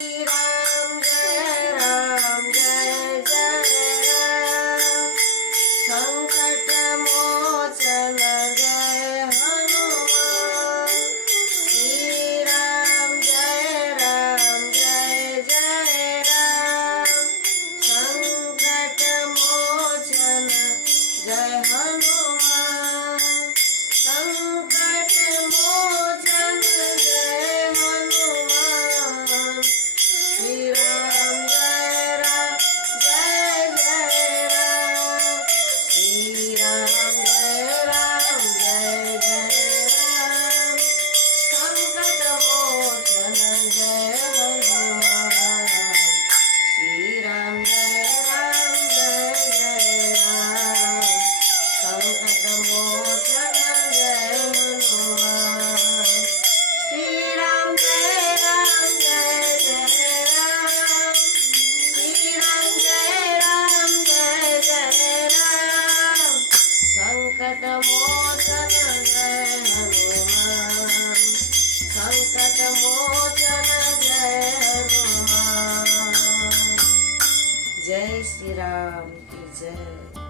राम जय राम जय जय राम संकट मोचन जय हनुमान श्री राम जय जय राम संकट मोचन जय हनुमान संकट मोचन जय हनुमान श्री राम जय जय राम श्री राम जय राम संकट मोचन जय हनुमान श्री राम जय राम संकट मोचन जय हनुमान श्री राम जय राम जय राम श्री राम जय राम संकट मोचन जय हनुमान संकट मोचन जय हनुमान। जय श्री राम की जय।